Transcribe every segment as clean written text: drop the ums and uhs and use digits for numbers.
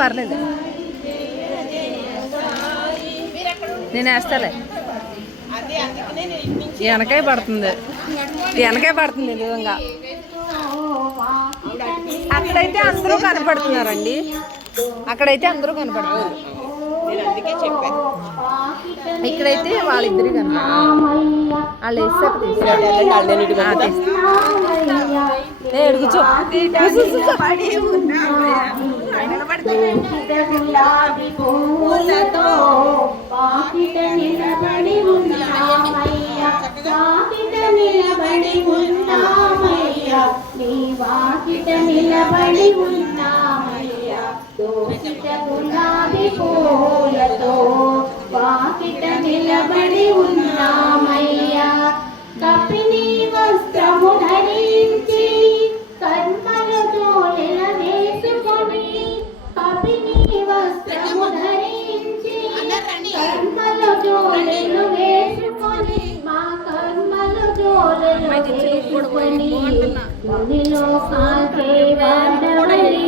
పర్లేదు నేను వేస్తాలే. వెనకాయ పడుతుంది, వెనకాయ పడుతుంది నిజంగా. అక్కడైతే అందరూ కనపడుతున్నారండి, అక్కడైతే అందరూ కనపడుతున్నారు. ఇక్కడైతే వాళ్ళిద్దరు కనపడుతున్నారు. వాళ్ళు వేసారు నిలబడి ఉన్నామయ్యా, దోసిట గులాబీ పూలతో వాకిట నిలబడి ఉన్నామయ్యా. కపిని వస్త్రము ధరించి కర్మల జోలెల వేసుకొని, కపిని వస్త్రము ధరించి కర్మల జోలెలు వేసుకొని, మా కర్మల జోలెలు వేసుకొని మునిలో కాకే వాడవని,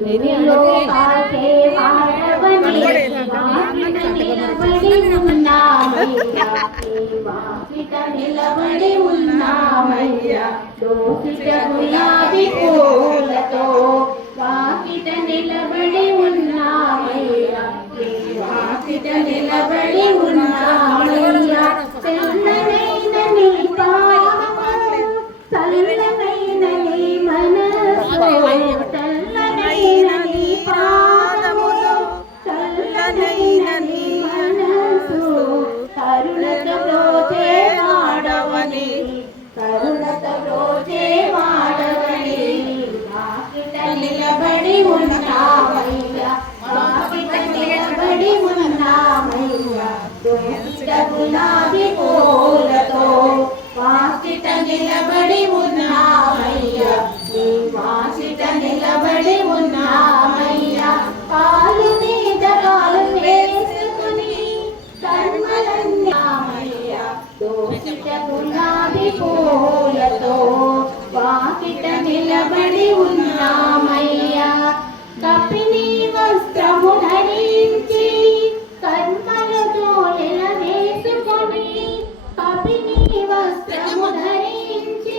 మునిలో కాకే వాడవని నిలబడి ఉన్నామయ్యా, వాకిట నిలబడి ఉన్నామయ్యా. దోసిట గులాబీ పూలతో వాకిట నిలబడి ఉన్నామయ్యా, వాకిట నిలబడి ఉన్నామయ్యా. తెల్లనైన నీ పాదము, చల్లనైన నీ మనసు, తెల్లనైన నీ పాదములు, చల్లనైన నీ మనసు, కరుణతో రోజే వాడవని, కరుణతో రోజే వాడవని, వాకిట నిలబడి ఉన్నామయ్యా, వాకిట నిలబడి ఉన్నామయ్యా. దోసిట గులాబీ పూలతో వాకిట నిలబడి ఉన్నామయ్యా, నీ వాకిట నిలబడి ఉన్నామయ్యా. కాలు మీద కాలు వేసుకుని కర్మలన్నామయ్యా, దోసిట గులాబీ పూలతో వాకిట నిలబడి ఉన్నామయ్యా. కపిని వస్త్రము ధరించి కర్మల జోలెల వేసుకొని, కపిని వస్త్రము ధరించి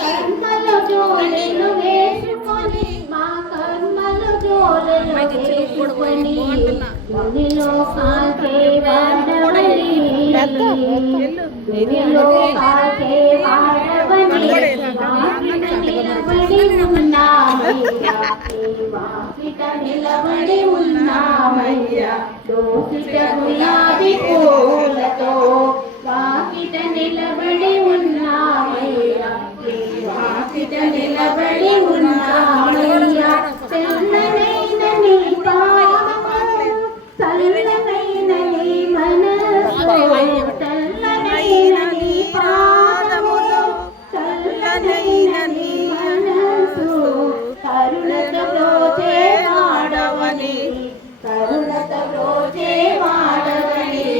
కర్మల జోలెలు వేసుకొని, మా కర్మల జోలెలు వేసుకొని మునిలో కాకే వాడవని, మునిలో కాకే వాడవని వాకిట నిలబడి ఉన్నామయ్యా, వాకిట నిలబడి ఉన్నామయ్యా. దోసిట గులాబీ పూలతో వాకిట నిలబడి ఉన్నామయ్యా, వాకిట నిలబడి ఉన్నామయ్యా. తెల్లనైన నీ పాదము, చల్లనైన నీ మనసు, తెల్లనైన నీ పాదములు, చల్లనైన నీ మనసు, కరుణతో రోజే వాడవని, కరుణతో రోజే వాడవని,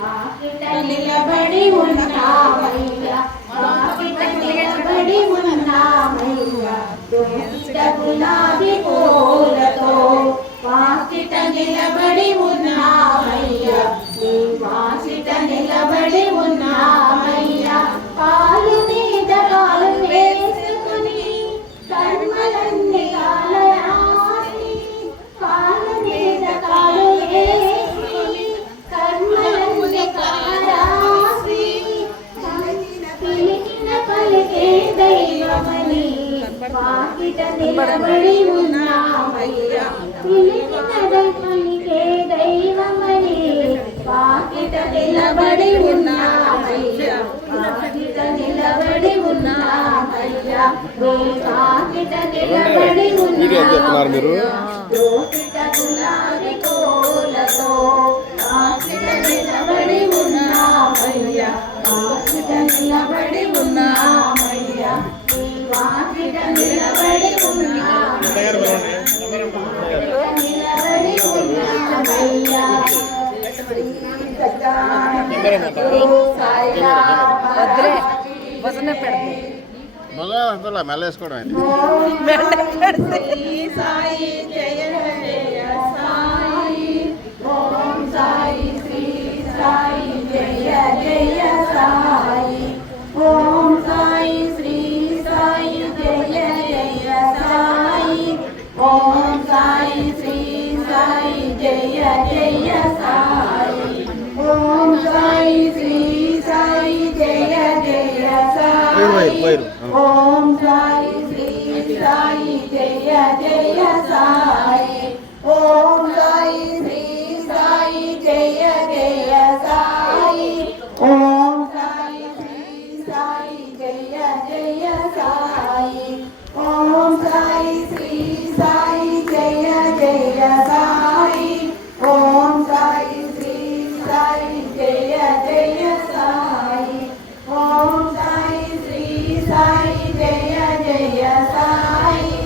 వాకిట నిలబడి ఉన్నామయ్యా, వాకిట నిలబడి ఉన్నామయ్యా. దోసిట గులాబీ పూలతో వాకిట నిలబడి ఉన్నామయ్యా, నీ వాకిట నిలబడి ఉన్నామయ్యా. కాలు మీద కాలు వేసుకుని కర్మలన్నీ కాలరాసి, కాలు మీద కాలు వేసుకుని కర్మలన్నీ కాలరాసి, పిలిచిన పలికే దైవమని వాకిట నిలబడి ఉన్నామయ్యా, పిలిచిన పలికే దైవమని వాకిట నిలబడి ఉన్నామయ్యా, వాకిట నిలబడి ఉన్నామయ్యా, వాకిట నిలబడి ఉన్నామయ్యా. దోసిట గులాబీ పూలతో వాకిట నిలబడి ఉన్నామయ్యా, వాకిట నిలబడి ఉన్నామయ్యా, వాకిట నిలబడి ఉన్నామయ్యా, నిలబడి ఉన్నామయ్యా. వదిలే పెడతాయి మెల్లేసుకోవడం సాయి జయ జయ సాయి, ఓం సాయి. జయ జయ సాయి ఓం సాయి శ్రీ సాయి జయ జయ సాయి ఓం సాయి శ్రీ సాయి జయ జయ సాయి ఓం సాయి శ్రీ సాయి జయ జయ సాయి ఓం సాయి శ్రీ సాయి జయ జయ సాయి ఓం సాయి శ్రీ సాయి జయ జయ సాయి ఓం సాయి శ్రీ సాయి జయ జయ సాయి ఓం సాయి శ్రీ సాయి జయ జయ సాయి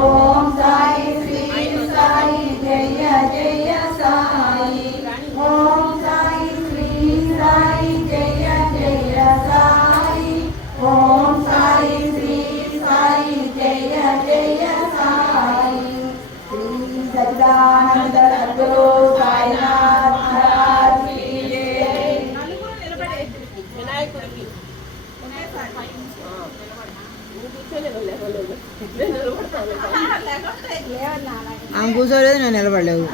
ఓం సాయి శ్రీ సాయి జయ జయ సాయి ఓం సాయి శ్రీ సాయి జయ జయ సాయి ఓం సాయి శ్రీ సాయి జయ జయ సాయి శ్రీ సచ్చిదానంద సద్గురు సాయినాథ్ మహారాజ్ కీ జై. ఆమె కూర్చోలేదు, నేను నిలబడలేవు.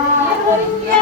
కారుణ్య